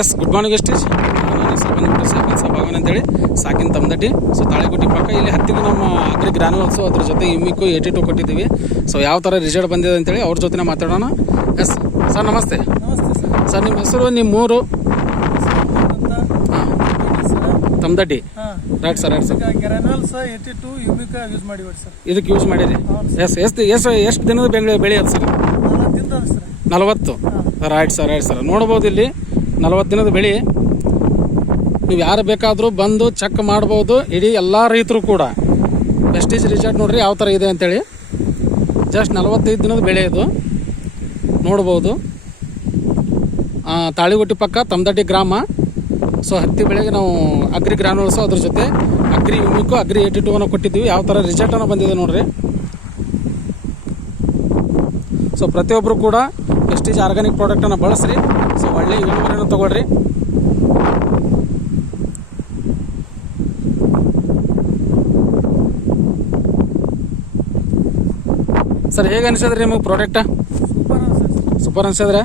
Yes good morning ಎಸ್ಟೇಜ್. ನಾನು ಹೆಸರು ಬಂದ್ಬಿಟ್ಟು ಸಾಕಿನ ಸಭಾಗನ್ ಅಂತೇಳಿ ಸಾಕಿನ ತಮ್ಮದಟ್ಟಿ. ಸೊ ತಾಳಿಕೋಟಿ ಪಕ್ಕ ಇಲ್ಲಿ ಹತ್ತಿಗೂ ನಮ್ಮ ಅಗ್ರಿ ಗ್ರಾನ್ಯೂಲ್ಸು ಅದ್ರ ಜೊತೆ ಇಮ್ಮಿಕ್ಕು 82 ಕೊಟ್ಟಿದ್ದೀವಿ. ಸೊ ಯಾವ ಥರ ರಿಸಲ್ಟ್ ಬಂದಿದೆ ಅಂತೇಳಿ ಅವ್ರ ಜೊತೆ ಮಾತಾಡೋಣ. ಎಸ್ ಸರ್ ನಮಸ್ತೆ. ಸರ್ ನಿಮ್ಮ ಹೆಸರು, ನಿಮ್ಮ ಊರು? ತಮ್ಮದಟ್ಟಿ. Right sir. ಇದಕ್ಕೆ ಯೂಸ್ ಮಾಡಿರಿ. ಎಷ್ಟು ದಿನದ ಬೆಳೆ ಅದು ಸರ್? 40. Right sir. ನೋಡ್ಬೋದು ಇಲ್ಲಿ 40 ದಿನದ ಬೆಳೆ. ನೀವು ಯಾರು ಬೇಕಾದರೂ ಬಂದು ಚೆಕ್ ಮಾಡ್ಬೋದು. ಇಡೀ ಎಲ್ಲ ರೈತರು ಕೂಡ ಪ್ರೆಸ್ಟೀಜ್ ರಿಸಲ್ಟ್ ನೋಡ್ರಿ ಯಾವ ಥರ ಇದೆ ಅಂತೇಳಿ. ಜಸ್ಟ್ 45 ದಿನದ ಬೆಳೆ ಇದು ನೋಡ್ಬೋದು. ತಾಳಿಕೋಟಿ ಪಕ್ಕ ತಮ್ಮದಟ್ಟಿ ಗ್ರಾಮ. ಸೊ ಹತ್ತಿ ಬೆಳೆಗೆ ನಾವು ಅಗ್ರಿ ಗ್ರಾನ್ಯೂಲ್ಸು ಅದ್ರ ಜೊತೆ ಅಗ್ರಿ ಯುಮಿಕ್ಕು ಅಗ್ರಿ 82 ಕೊಟ್ಟಿದ್ದೀವಿ. ಯಾವ ಥರ ರಿಸಲ್ಟನ್ನು ಬಂದಿದೆ ನೋಡ್ರಿ. ಸೊ ಪ್ರತಿಯೊಬ್ಬರು ಕೂಡ ಪ್ರೆಸ್ಟೀಜ್ ಆರ್ಗ್ಯಾನಿಕ್ ಪ್ರಾಡಕ್ಟನ್ನು ಬಳಸ್ರಿ. ಸೊ ಒಳ್ಳೆ ಇಳುವರಿಯನ್ನು ತಗೊಳ್ರಿ. ಸರ್ ಹೇಗೆ ಅನಿಸಿದ್ರಿ ನಿಮಗೆ ಪ್ರಾಡಕ್ಟ್? ಸೂಪರ್ ಅನಿಸಿದ್ರೆ